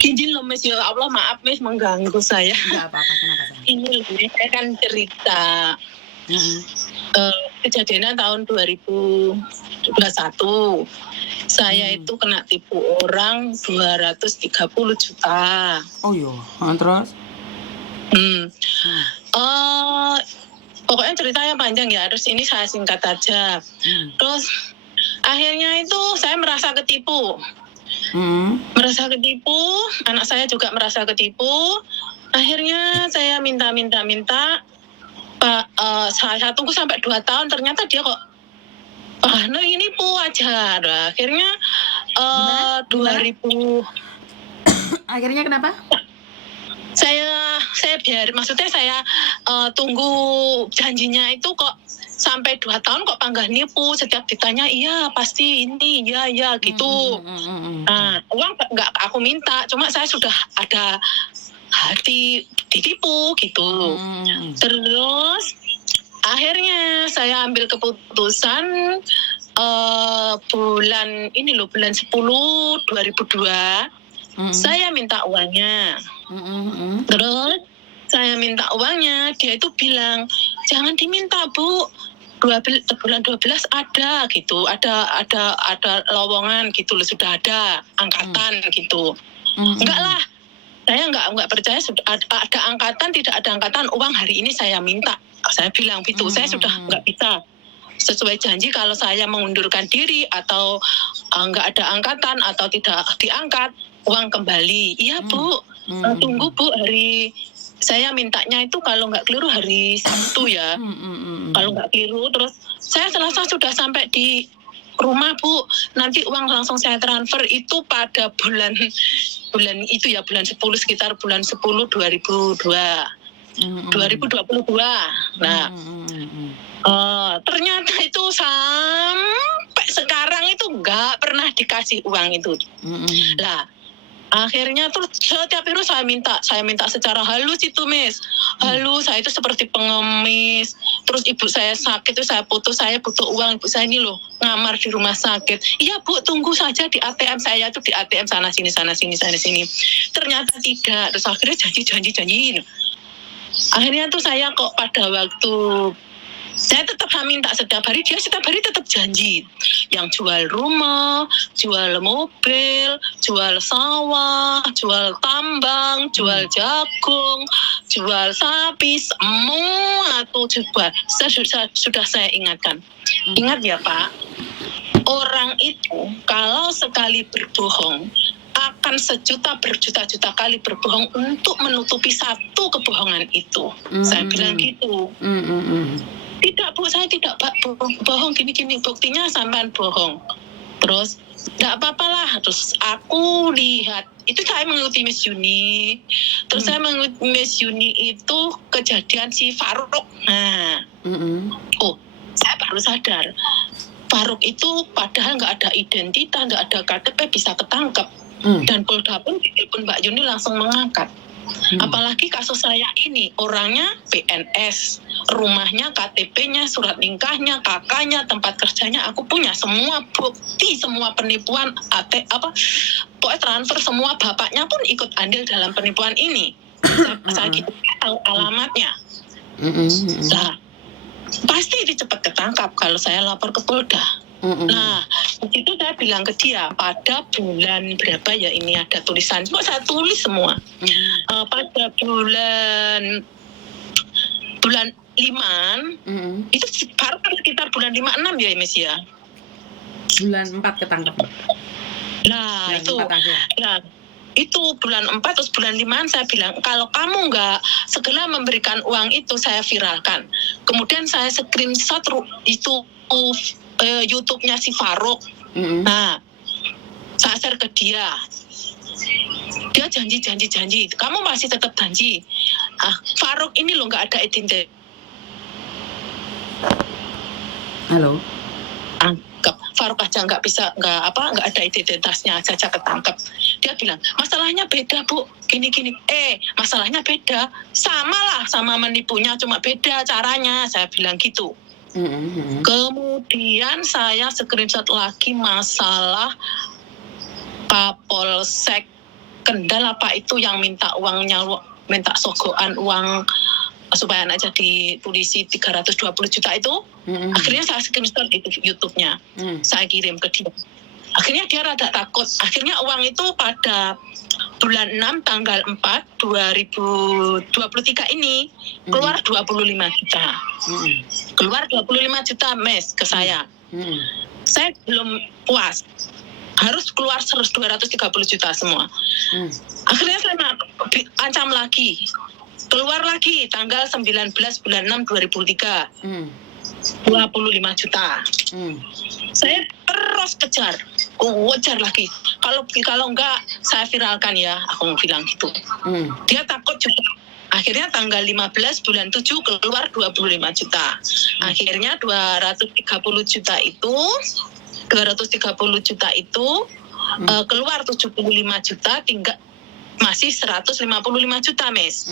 Izin loh Mas, ya Allah maaf Mas mengganggu saya. Enggak apa-apa, kenapa sayang? Ini loh Mas, saya kan cerita kejadiannya tahun 2021. Saya itu kena tipu orang 230 juta. Oh iya, terus? Pokoknya ceritanya panjang ya, terus ini saya singkat aja. Terus akhirnya itu saya merasa ketipu. Merasa ketipu, anak saya juga merasa ketipu. Akhirnya saya minta, Pak, saya tunggu sampai 2 tahun, ternyata dia kok ini nipu aja. Nah, akhirnya 2000 akhirnya kenapa? Saya biar, maksudnya saya tunggu janjinya itu kok sampai 2 tahun kok panggah nipu. Setiap ditanya iya pasti ini, iya gitu. Nah, uang nggak aku minta, cuma saya sudah ada hati ditipu gitu. Terus akhirnya saya ambil keputusan bulan 10 2002 saya minta uangnya. Terus saya minta uangnya, dia itu bilang jangan diminta Bu, bulan 12 ada gitu, ada lowongan gitu loh, sudah ada angkatan gitu. Enggak lah, saya enggak percaya sudah ada angkatan, tidak ada angkatan, uang hari ini saya minta. Saya bilang gitu, saya sudah enggak bisa sesuai janji kalau saya mengundurkan diri atau enggak ada angkatan atau tidak diangkat, uang kembali. Iya Bu, tunggu Bu, hari saya mintanya itu kalau nggak keliru hari Sabtu ya. Kalau nggak keliru, terus saya Selasa sudah sampai di rumah Bu, nanti uang langsung saya transfer itu pada bulan itu ya, bulan 10, sekitar bulan 10 2022. Nah, ternyata itu sampai sekarang itu nggak pernah dikasih uang itu. Lah, akhirnya tuh setiap itu saya minta secara halus itu Miss. Halus, saya itu seperti pengemis. Terus ibu saya sakit itu saya putus, saya butuh uang, ibu saya ini loh ngamar di rumah sakit. Iya Bu, tunggu saja di ATM, saya tuh di ATM sana sini. Ternyata tidak, terus akhirnya janji. Akhirnya tuh saya kok pada waktu saya tetap minta setiap hari, dia setiap hari tetap janji. Yang jual rumah, jual mobil, jual sawah, jual tambang, jual jagung, jual sapi, semua tuh jual. Sudah saya ingatkan. Ingat ya Pak, orang itu kalau sekali berbohong akan berjuta-juta kali berbohong untuk menutupi satu kebohongan itu. Saya bilang gitu. Tidak Bu, saya tidak bohong gini, buktinya sampean bohong. Terus nggak apa-apa lah. Terus aku lihat itu saya mengikuti Miss Yuni. Terus saya mengikuti Miss Yuni itu kejadian si Faruk. Nah, saya baru sadar Faruk itu padahal nggak ada identitas, nggak ada KTP bisa ketangkep. Dan Polda pun telepon Mbak Yuni langsung mengangkat. Apalagi kasus saya ini, orangnya PNS, rumahnya, KTP-nya, surat nikahnya, kakaknya, tempat kerjanya, aku punya semua bukti, semua penipuan, pokoknya transfer semua, bapaknya pun ikut andil dalam penipuan ini. Saya tahu alamatnya. Nah, pasti cepat ketangkap kalau saya lapor ke Polda. Nah, itu saya bilang ke dia pada bulan berapa ya, ini ada tulisan, kok saya tulis semua. Pada bulan 5 itu baru kan sekitar bulan 5-6 ya Miss ya. Bulan 4 ketangkep. Nah, itu bulan 4 terus bulan 5 saya bilang kalau kamu nggak segera memberikan uang itu saya viralkan. Kemudian saya screenshot itu YouTube-nya si Faruk. Nah, saya share ke dia. Dia janji. Kamu masih tetap janji. Faruk ini loh nggak ada identitas. Halo. Faruk aja nggak ada identitasnya saja ketangkep. Dia bilang masalahnya beda Bu, gini. Masalahnya beda, sama menipunya, cuma beda caranya. Saya bilang gitu. Kemudian saya screenshot lagi masalah Kapolsek Kendal apa itu yang minta uangnya, minta sogokan uang supaya anak jadi polisi 320 juta itu. Akhirnya saya screenshot itu YouTube-nya. Saya kirim ke dia. Akhirnya dia rada takut. Akhirnya uang itu pada bulan 6 tanggal 4 2023 ini keluar 25 juta. Keluar 25 juta mes ke saya. Saya belum puas. Harus keluar 230 juta semua. Akhirnya saya ancam lagi. Keluar lagi tanggal 19 bulan 6 2003. 25 juta. Saya terus kejar lagi. Kalau enggak saya viralkan ya, aku bilang gitu. Dia takut juga. Akhirnya tanggal 15 bulan 7 keluar 25 juta. Akhirnya 230 juta itu keluar 75 juta, tinggal masih 155 juta, Mes.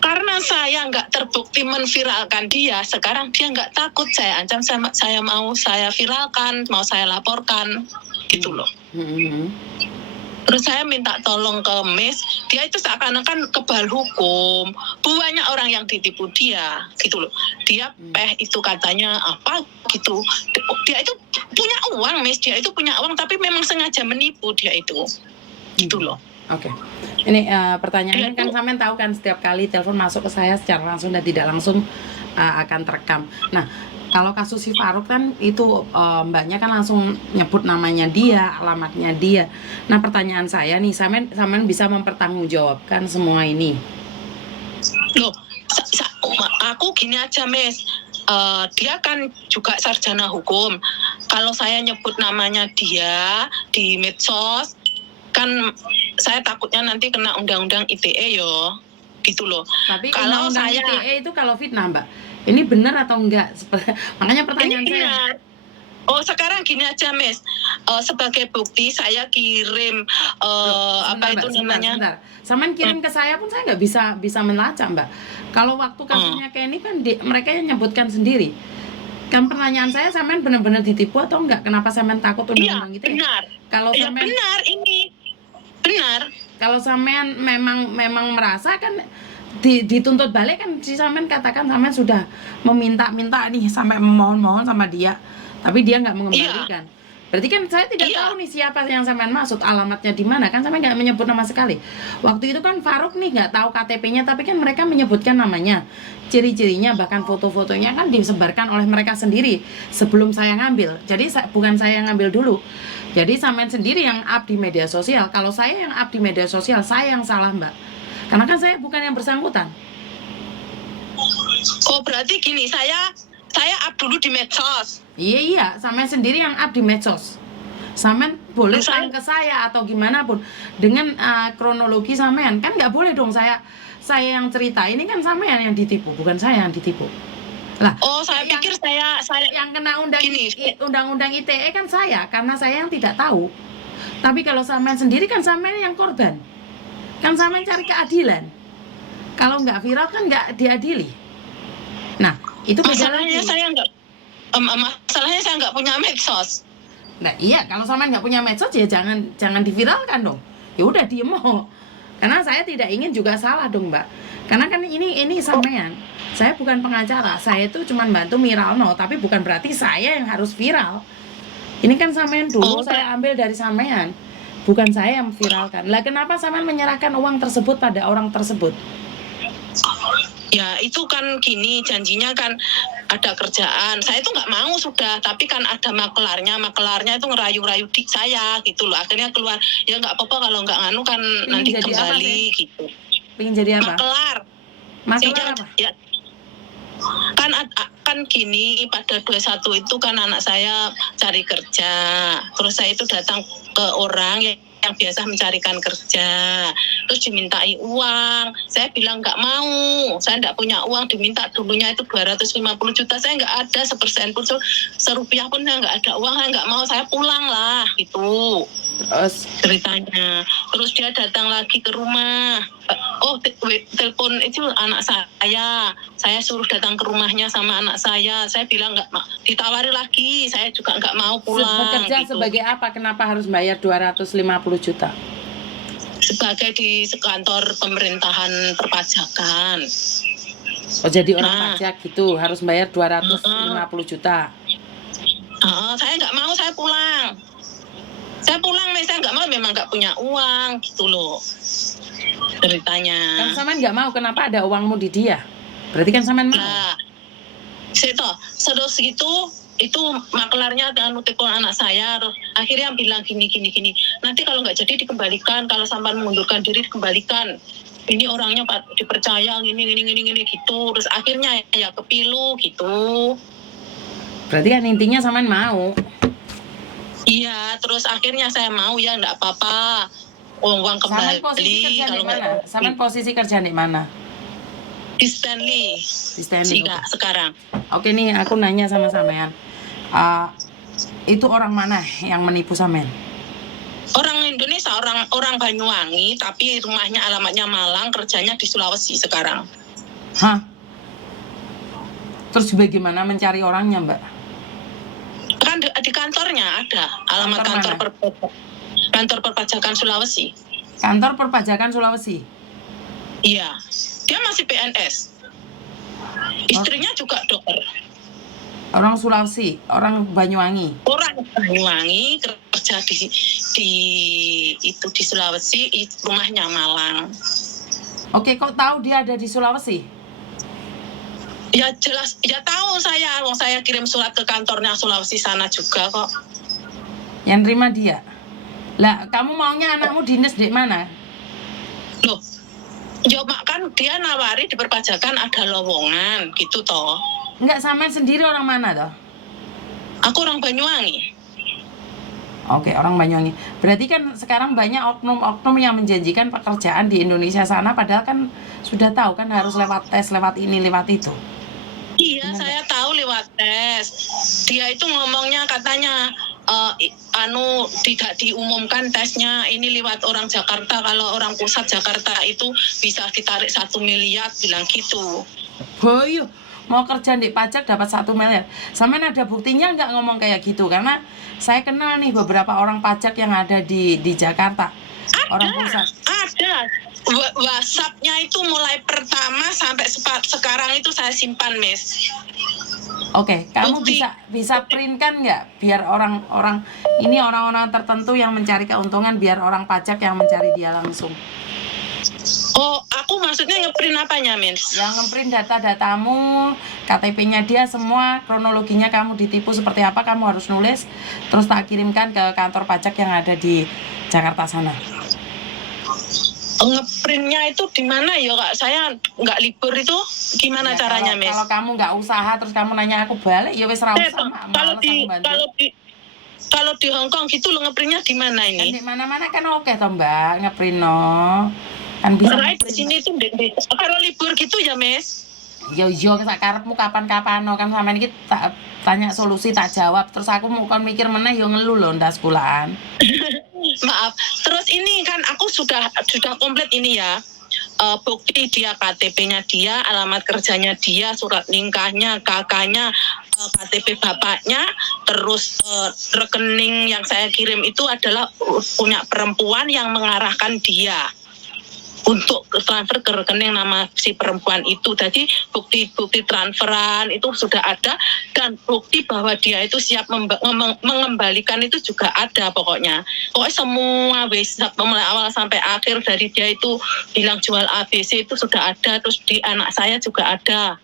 Karena saya nggak terbukti menviralkan dia, sekarang dia nggak takut saya ancam, saya viralkan, mau saya laporkan, gitu loh. Terus saya minta tolong ke Mes, dia itu seakan-akan kebal hukum, banyak orang yang ditipu dia, gitu loh. Dia itu katanya apa gitu, dia itu punya uang, Mes, dia itu punya uang, tapi memang sengaja menipu dia itu, gitu loh. Oke. Ini pertanyaannya kan sampean tahu kan setiap kali telepon masuk ke saya secara langsung dan tidak langsung akan terekam. Nah, kalau kasus si Farouk kan itu mbaknya kan langsung nyebut namanya dia, alamatnya dia. Nah, pertanyaan saya nih, sampean bisa mempertanggungjawabkan semua ini? Loh, aku gini aja, Mes. Dia kan juga sarjana hukum. Kalau saya nyebut namanya dia di medsos, kan saya takutnya nanti kena undang-undang ITE yo, gitu loh. Tapi kalau undang-undang saya ITE itu kalau fitnah, Mbak, ini benar atau enggak? Makanya pertanyaan ini saya. benar. Oh, sekarang gini aja, Mes. Sebagai bukti saya kirim Sebentar. Sampean kirim ke saya pun saya nggak bisa melacak, Mbak. Kalau waktu kasusnya kayak ini kan mereka yang nyebutkan sendiri. Kan pertanyaan saya, sampean benar-benar ditipu atau enggak? Kenapa sampean takut undang-undang ITE? Benar. Kalau sampean benar. Kalau sampean memang merasa kan dituntut balik kan, si sampean katakan sampean sudah meminta-minta nih sampai memohon-mohon sama dia, tapi dia nggak mengembalikan. Berarti kan saya tidak tahu nih siapa yang sampean maksud, alamatnya di mana, kan sampean nggak menyebut nama sekali. Waktu itu kan Farouk nih nggak tahu KTP-nya, tapi kan mereka menyebutkan namanya, ciri-cirinya, bahkan foto-fotonya kan disebarkan oleh mereka sendiri sebelum saya ngambil. Jadi bukan saya yang ngambil dulu. Jadi sampean sendiri yang up di media sosial. Kalau saya yang up di media sosial, saya yang salah, Mbak. Karena kan saya bukan yang bersangkutan. Oh, berarti gini, saya up dulu di medsos. Iya, sampean sendiri yang up di medsos. Sampean boleh tanya ke saya atau gimana pun dengan kronologi sampean. Kan nggak boleh dong saya yang cerita. Ini kan sampean yang ditipu, bukan saya yang ditipu. Lah, saya pikir saya yang kena undang-undang ITE kan saya, karena saya yang tidak tahu. Tapi kalau sampean sendiri kan sampean yang korban. Kan sampean cari keadilan. Kalau nggak viral kan nggak diadili. Nah, itu masalahnya saya nggak punya medsos. Nah, iya, kalau sampean nggak punya medsos ya jangan diviralkan dong. Ya udah diem. Karena saya tidak ingin juga salah dong, Mbak. Karena kan ini sampean. Saya bukan pengacara, saya itu cuma bantu Miralno, tapi bukan berarti saya yang harus viral. Ini kan sampean dulu saya ambil dari sampean, bukan saya yang viralkan. Lah kenapa sampean menyerahkan uang tersebut pada orang tersebut? Ya itu kan gini, janjinya kan ada kerjaan. Saya itu nggak mau sudah, tapi kan ada makelarnya itu ngerayu-rayu di saya gitu loh. Akhirnya keluar, ya nggak apa-apa kalau nggak nganu kan nanti kembali gitu. Pengen jadi apa? Makelar apa? Ya. Kan gini, pada 21 itu kan anak saya cari kerja, terus saya itu datang ke orang yang biasa mencarikan kerja, terus dimintai uang. Saya bilang nggak mau, saya nggak punya uang. Diminta dulunya itu 250 juta, saya nggak ada sepersen pun, serupiah pun saya nggak ada uang. Saya nggak mau, saya pulang lah gitu. Terus ceritanya, terus dia datang lagi ke rumah. Telepon itu anak saya suruh datang ke rumahnya sama anak saya bilang nggak, ditawari lagi, saya juga nggak mau pulang. Bekerja gitu. Sebagai apa? Kenapa harus bayar 250 juta? sebagai di kantor pemerintahan perpajakan. Oh, jadi orang Nah. pajak gitu harus bayar 250 juta. Saya nggak mau, saya pulang. Saya nggak mau, memang nggak punya uang gitu loh ceritanya. Kan sampean nggak mau, kenapa ada uangmu di dia? Berarti kan sampean mau. Nah, sedos gitu, itu maklarnya dengan telepon anak saya, akhirnya bilang gini. Nanti kalau nggak jadi dikembalikan, kalau sampean mengundurkan diri dikembalikan. Ini orangnya dipercaya gini gitu. Terus akhirnya ya kepilu gitu. Berarti kan intinya sampean mau. Iya, terus akhirnya saya mau, ya enggak apa-apa. Uang kembali. Sampean posisi kerja di mana? Sampean posisi kerja di mana? Di Stanley. Di Stanley. Okay. Sekarang. Oke nih, aku nanya sama sampean. Itu orang mana yang menipu sampean? Orang Indonesia, orang Banyuwangi, tapi rumahnya alamatnya Malang, kerjanya di Sulawesi sekarang. Hah? Terus bagaimana mencari orangnya, Mbak? Kan di kantornya ada alamat kantor perpajakan Sulawesi. Kantor perpajakan Sulawesi? Iya, dia masih PNS. Istrinya juga dokter. Orang Sulawesi, orang Banyuwangi. Orang Banyuwangi kerja di Sulawesi, rumahnya Malang. Oke, kok tahu dia ada di Sulawesi? Ya jelas, ya tahu saya. Wong saya kirim surat ke kantornya Sulawesi sana juga kok. Yang terima dia. Lah, kamu maunya anakmu dinas di mana? Loh, ya kan dia nawari di perpajakan ada lowongan gitu toh. Enggak, sampean sendiri orang mana toh? Aku orang Banyuwangi. Oke, orang Banyuwangi. Berarti kan sekarang banyak oknum-oknum yang menjanjikan pekerjaan di Indonesia sana, padahal kan sudah tahu kan harus lewat tes, lewat ini, lewat itu. Iya, saya tahu lewat tes. Dia itu ngomongnya katanya tidak diumumkan tesnya, ini lewat orang Jakarta, kalau orang pusat Jakarta itu bisa ditarik 1 miliar, bilang gitu. Boyo, mau kerja di pajak dapat 1 miliar. Sampean ada buktinya nggak ngomong kayak gitu? Karena saya kenal nih beberapa orang pajak yang ada di Jakarta. Orang pusat. Ada. WhatsApp-nya itu mulai pertama sampai sekarang itu saya simpan, Miss. Oke, kamu bisa print kan nggak? Biar orang-orang tertentu yang mencari keuntungan, biar orang pajak yang mencari dia langsung. Oh, aku maksudnya ngeprint apanya, Miss? Yang ngeprint data-datamu, KTP-nya dia semua, kronologinya kamu ditipu seperti apa, kamu harus nulis, terus tak kirimkan ke kantor pajak yang ada di Jakarta sana. Ngeprintnya itu di mana ya, Kak? Saya nggak libur itu, gimana ya, caranya, Miss? Kalau kamu nggak usaha, terus kamu nanya aku balik, ya wes ra usah. Kalau di Hong Kong gitu lo ngeprintnya di mana ini? Di mana-mana kan oke toh, Mbak, ngeprint no. Kan bisa di sini tuh kalau libur gitu ya, Miss. Yo sakarepmu kapan-kapan no, kan sampean iki tak tanya solusi tak jawab, terus aku mau kon mikir meneh yo ngeluh lho ndas sekolahan. Maaf. Terus ini kan aku sudah komplit ini ya. Bukti dia, KTP-nya dia, alamat kerjanya dia, surat nikahnya, kakaknya, KTP bapaknya, terus rekening yang saya kirim itu adalah punya perempuan yang mengarahkan dia untuk transfer ke rekening nama si perempuan itu. Jadi bukti transferan itu sudah ada, dan bukti bahwa dia itu siap mengembalikan itu juga ada. Pokoknya semua mulai awal sampai akhir dari dia itu bilang jual ABC itu sudah ada. Terus di anak saya juga ada.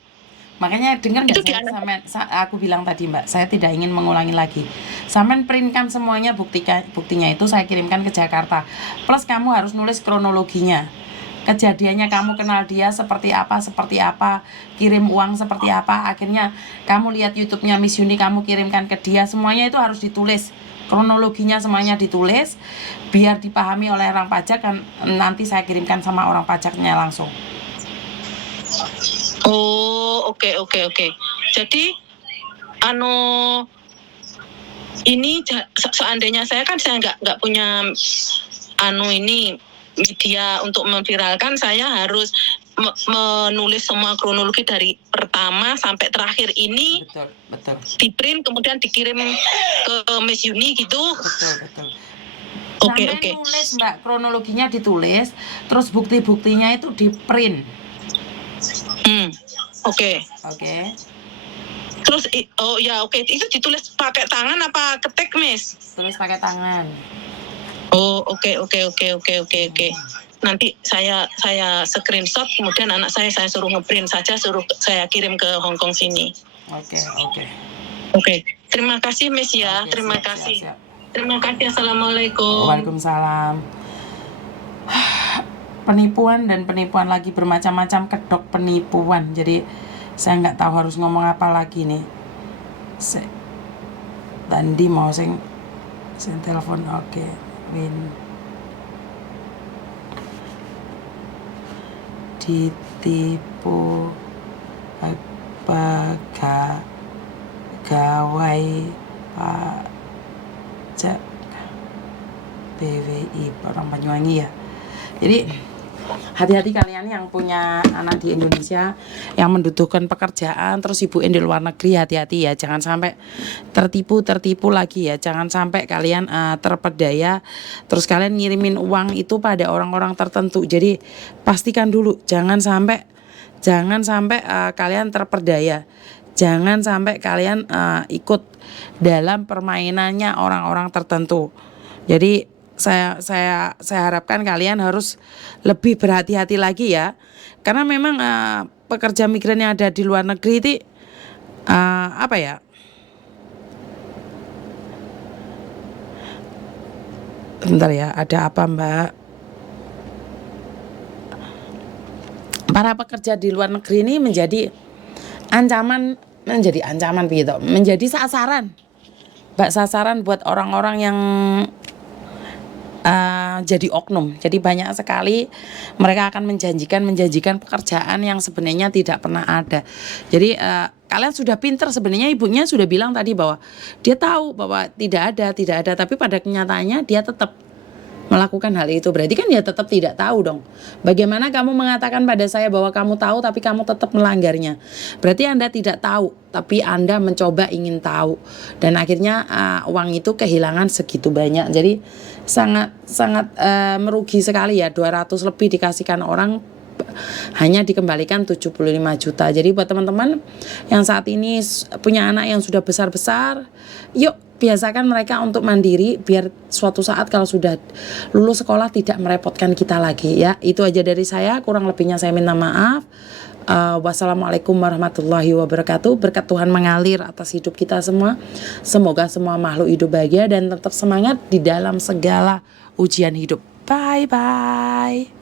Makanya dengar nggak aku bilang tadi, Mbak, saya tidak ingin mengulangi lagi. Sampean printkan semuanya buktinya itu saya kirimkan ke Jakarta. Plus kamu harus nulis kronologinya. Kejadiannya kamu kenal dia seperti apa, kirim uang seperti apa, akhirnya kamu lihat YouTube-nya Miss Yuni, kamu kirimkan ke dia, semuanya itu harus ditulis, kronologinya semuanya ditulis, biar dipahami oleh orang pajak, kan nanti saya kirimkan sama orang pajaknya langsung. Oh, oke. Jadi, ini seandainya saya nggak punya media untuk memviralkan, saya harus menulis semua kronologi dari pertama sampai terakhir ini. Betul. Di print kemudian dikirim ke Miss Yuni gitu. Betul. Oke, sampai oke. nulis Mbak, kronologinya ditulis, terus bukti-buktinya itu di print. Oke. Oke. Terus oh ya oke, itu ditulis pakai tangan apa ketik, Miss? Tulis pakai tangan. Oh, oke. Nanti saya screenshot, kemudian anak saya suruh ngeprint saja, suruh saya kirim ke Hong Kong sini. Oke. Oke. Terima kasih, Miss ya. Oke, Terima siap, kasih. siap. Terima kasih. Assalamualaikum. Waalaikumsalam. Penipuan dan penipuan lagi, bermacam-macam kedok penipuan. Jadi saya nggak tahu harus ngomong apa lagi nih. Tadi mau sing telepon. Oke. Win ditipu pegawai pajak BWI orang Banyuwangi ya. Jadi hati-hati kalian yang punya anak di Indonesia yang membutuhkan pekerjaan terus ibuin di luar negeri, hati-hati ya, jangan sampai tertipu lagi ya, jangan sampai kalian terpedaya terus kalian ngirimin uang itu pada orang-orang tertentu. Jadi pastikan dulu jangan sampai kalian terpedaya, jangan sampai kalian ikut dalam permainannya orang-orang tertentu. Jadi saya harapkan kalian harus lebih berhati-hati lagi ya, karena memang pekerja migran yang ada di luar negeri itu apa ya, bentar ya, ada apa Mbak, para pekerja di luar negeri ini menjadi ancaman begitu, menjadi sasaran buat orang-orang yang jadi oknum. Jadi banyak sekali mereka akan menjanjikan pekerjaan yang sebenarnya tidak pernah ada. Jadi kalian sudah pinter, sebenarnya ibunya sudah bilang tadi bahwa dia tahu bahwa tidak ada, tapi pada kenyataannya dia tetap melakukan hal itu. Berarti kan dia tetap tidak tahu dong. Bagaimana kamu mengatakan pada saya bahwa kamu tahu tapi kamu tetap melanggarnya? Berarti Anda tidak tahu, tapi Anda mencoba ingin tahu, dan akhirnya uang itu kehilangan segitu banyak. Jadi sangat merugi sekali ya, 200 lebih dikasihkan orang, hanya dikembalikan 75 juta. Jadi buat teman-teman yang saat ini punya anak yang sudah besar-besar, yuk biasakan mereka untuk mandiri, biar suatu saat kalau sudah lulus sekolah tidak merepotkan kita lagi ya. Itu aja dari saya, kurang lebihnya saya minta maaf. Wassalamualaikum warahmatullahi wabarakatuh. Berkat Tuhan mengalir atas hidup kita semua. Semoga semua makhluk hidup bahagia dan tetap semangat di dalam segala ujian hidup. Bye bye.